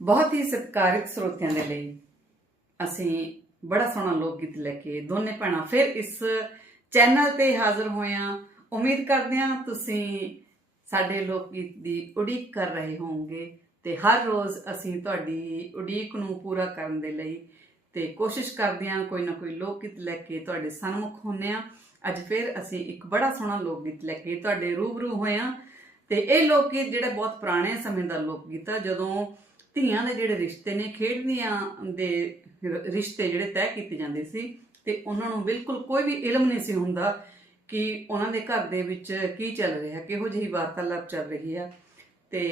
ਬਹੁਤ ਹੀ ਸਤਿਕਾਰਿਤ ਸਰੋਤਿਆਂ ਦੇ ਲਈ ਅਸੀਂ ਬੜਾ ਸੋਹਣਾ ਲੋਕ ਗੀਤ ਲੈ ਕੇ ਦੋਨੇ ਭੈਣਾਂ ਫਿਰ ਇਸ ਚੈਨਲ ਤੇ ਹਾਜ਼ਰ ਹੋਏ ਹੋਇਆਂ ਉਮੀਦ ਕਰਦੇ ਹਾਂ ਤੁਸੀਂ ਸਾਡੇ ਲੋਕ ਗੀਤ ਦੀ ਉਡੀਕ ਕਰ ਰਹੇ ਹੋਵੋਗੇ ਤੇ ਹਰ ਰੋਜ਼ ਅਸੀਂ ਤੁਹਾਡੀ ਉਡੀਕ ਨੂੰ ਪੂਰਾ ਕਰਨ ਦੇ ਲਈ ਤੇ ਕੋਸ਼ਿਸ਼ ਕਰਦੇ ਹਾਂ ਕੋਈ ਨਾ ਕੋਈ ਲੋਕ ਗੀਤ ਲੈ ਕੇ ਤੁਹਾਡੇ ਸਨਮੁਖ ਹੁੰਨੇ ਆ ਅੱਜ ਫਿਰ ਅਸੀਂ ਇੱਕ ਬੜਾ ਸੋਹਣਾ ਲੋਕ ਗੀਤ ਲੈ ਕੇ ਤੁਹਾਡੇ ਰੂਬਰੂ ਹੋਏ ਹਾਂ ਤੇ ਇਹ ਲੋਕ ਗੀਤ ਜਿਹੜਾ ਬਹੁਤ ਪੁਰਾਣੇ ਸਮੇਂ ਦਾ ਲੋਕ ਗੀਤ ਆ, ਜਦੋਂ ਧੀਆਂ ਦੇ ਜਿਹੜੇ ਰਿਸ਼ਤੇ ਨੇ, ਖੇਡਦੀਆਂ ਦੇ ਰਿਸ਼ਤੇ ਜਿਹੜੇ ਤੈਅ ਕੀਤੇ ਜਾਂਦੇ ਸੀ ਤੇ ਉਹਨਾਂ ਨੂੰ ਬਿਲਕੁਲ ਕੋਈ ਵੀ ਇਲਮ ਨਹੀਂ ਸੀ ਹੁੰਦਾ ਕਿ ਉਹਨਾਂ ਦੇ ਘਰ ਦੇ ਵਿੱਚ ਕੀ ਚੱਲ ਰਿਹਾ ਕਿਹੋ ਜਿਹੀ ਵਾਰਤਾਲਾਪ ਚੱਲ ਰਹੀ ਆ ਤੇ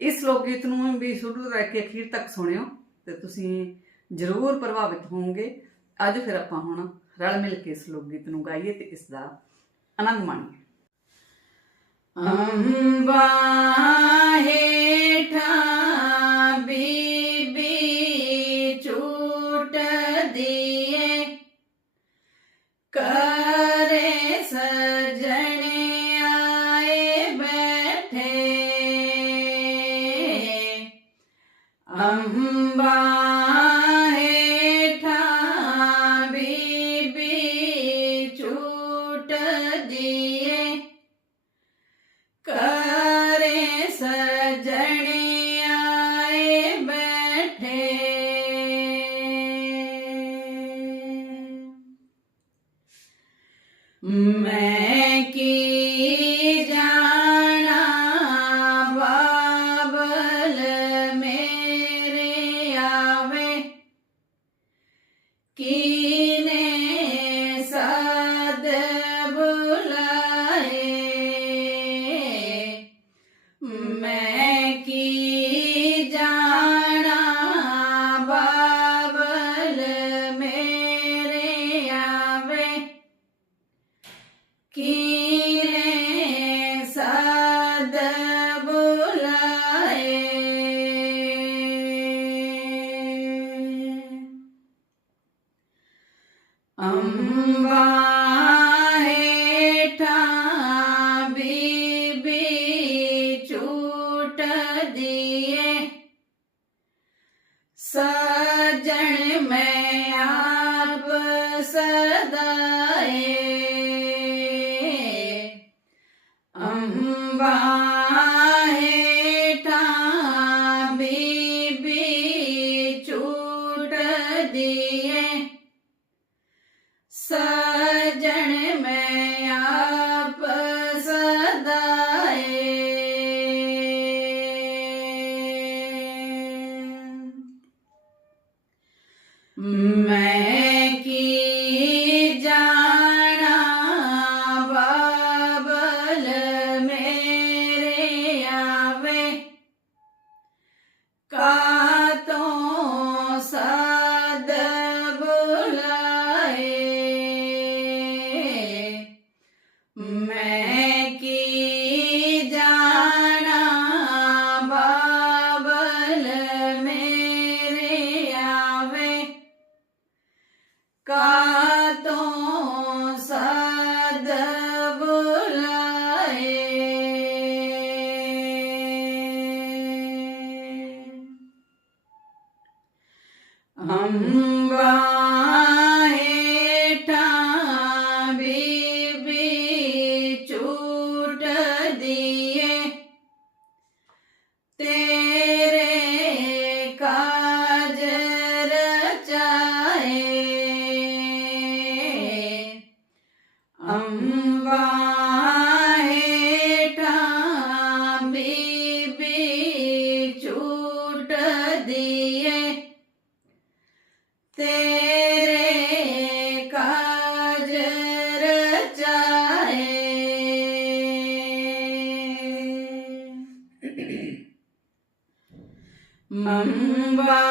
ਇਸ ਲੋਕ ਗੀਤ ਨੂੰ ਵੀ ਸ਼ੁਰੂ ਤੋਂ ਲੈ ਕੇ ਅਖੀਰ ਤੱਕ ਸੁਣਿਓ ਤੇ ਤੁਸੀਂ ਜ਼ਰੂਰ ਪ੍ਰਭਾਵਿਤ ਹੋਵੋਗੇ। ਅੱਜ ਫਿਰ ਆਪਾਂ ਹੁਣ ਰਲ ਮਿਲ ਕੇ ਇਸ ਲੋਕ ਗੀਤ ਨੂੰ ਗਾਈਏ ਤੇ ਇਸ ਦਾ ਆਨੰਦ ਮਾਣੀਏ। ਅੰਬਾ ਹੇਠਾਂ ਕਰੇ ਮੈਂ ਕੀ ਦੀਏ ਸਜਣ ਮੈਂ ਆਪ ਸਦਾਏ। ਮੈਂ ਅੰਬਾ ਹੇਠਾਂ ਬੀਬੀ ਝੂਟ ਦੀਏ। ਤੇਰੇ ਕਾਜ ਰਚਾਏ ਮੰਬਾ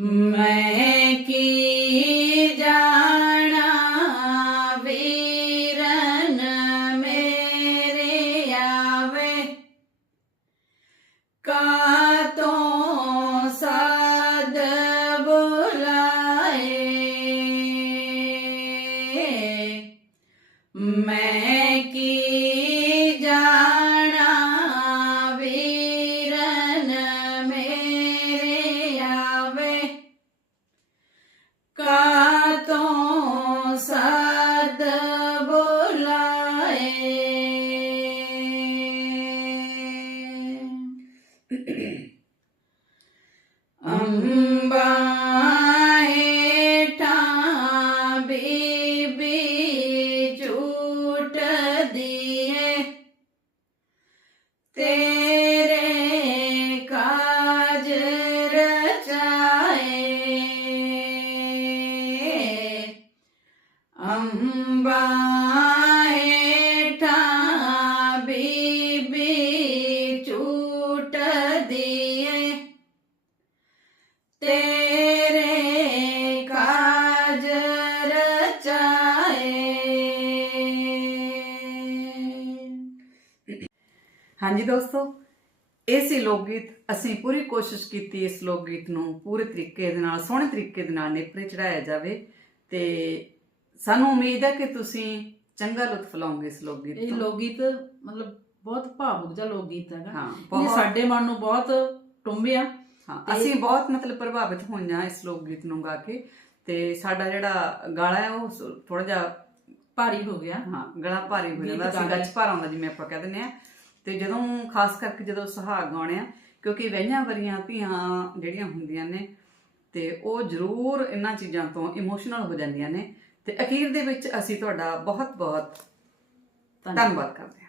ਮੈਂ ਅੰਬਾ ਹੇਠਾਂ ਬੀਬੀ ਝੂਟ ਦੀਏ। ਤੇਰੇ ਕਾਜ ਰਚਾਏ। ਹਾਂਜੀ ਦੋਸਤੋ, ਇਹ ਸੀ ਲੋਕ ਗੀਤ ਅਸੀਂ ਪੂਰੀ ਕੋਸ਼ਿਸ਼ ਕੀਤੀ ਇਸ ਲੋਕ ਗੀਤ ਨੂੰ ਪੂਰੇ ਤਰੀਕੇ ਦੇ ਨਾਲ, ਸੋਹਣੇ ਤਰੀਕੇ ਦੇ ਨਾਲ ਨੇਪਰੇ ਚੜਾਇਆ ਜਾਵੇ ਤੇ ਸਾਨੂੰ ਉਮੀਦ ਹੈ ਕਿ ਤੁਸੀਂ ਚੰਗਾ ਲੁਤਫ ਲਓਗੇ ਇਸ ਲੋਕ ਗੀਤ ਇਹ ਤੋਂ। ਲੋਕ ਗੀਤ ਮਤਲਬ ਬਹੁਤ ਭਾਵੁਕ ਜਿਹਾ ਲੋਕ ਗੀਤ ਹੈਗਾ। ਹਾਂ ਇਹ ਬਹੁਤ। ਸਾਡੇ ਮਨ ਨੂੰ ਬਹੁਤ ਟੁੰਬਿਆ ਹਾਂ ਤੇ- ਅਸੀਂ ਬਹੁਤ ਮਤਲਬ ਪ੍ਰਭਾਵਿਤ ਹੋਈਆਂ ਇਸ ਲੋਕ ਗੀਤ ਨੂੰ ਗਾ ਕੇ। ਤੇ ਸਾਡਾ ਜਿਹੜਾ ਗਾਲਾ ਹੈ ਉਹ ਥੋੜਾ ਜਿਹਾ ਭਾਰੀ ਹੋ ਗਿਆ। ਹਾਂ ਗਲਾ ਭਾਰੀ ਹੋ ਗੀਤ ਜਾਂਦਾ ਸੀ ਗਾ ਗੱਜ ਭਰ ਆਉਂਦਾ ਜਿਵੇਂ ਆਪਾਂ ਕਹਿ ਦਿੰਦੇ ਆ ਤੇ ਜਦੋਂ ਖਾਸ ਕਰਕੇ ਜਦੋਂ ਸੁਹਾਗ ਗਾਉਣੇ ਆ ਕਿਉਂਕਿ ਵਹਿਆਂ ਵਰੀਆਂ ਧੀਆਂ ਜਿਹੜੀਆਂ ਹੁੰਦੀਆਂ ਨੇ ਤੇ ਉਹ ਜ਼ਰੂਰ ਇਹਨਾਂ ਚੀਜ਼ਾਂ ਤੋਂ ਇਮੋਸ਼ਨਲ ਹੋ ਜਾਂਦੀਆਂ ਨੇ। ਤੇ ਅਖੀਰ ਦੇ ਵਿੱਚ ਅਸੀਂ ਤੁਹਾਡਾ ਬਹੁਤ ਬਹੁਤ ਧੰਨਵਾਦ ਧੰਨਵਾਦ ਕਰਦੇ ਹਾਂ।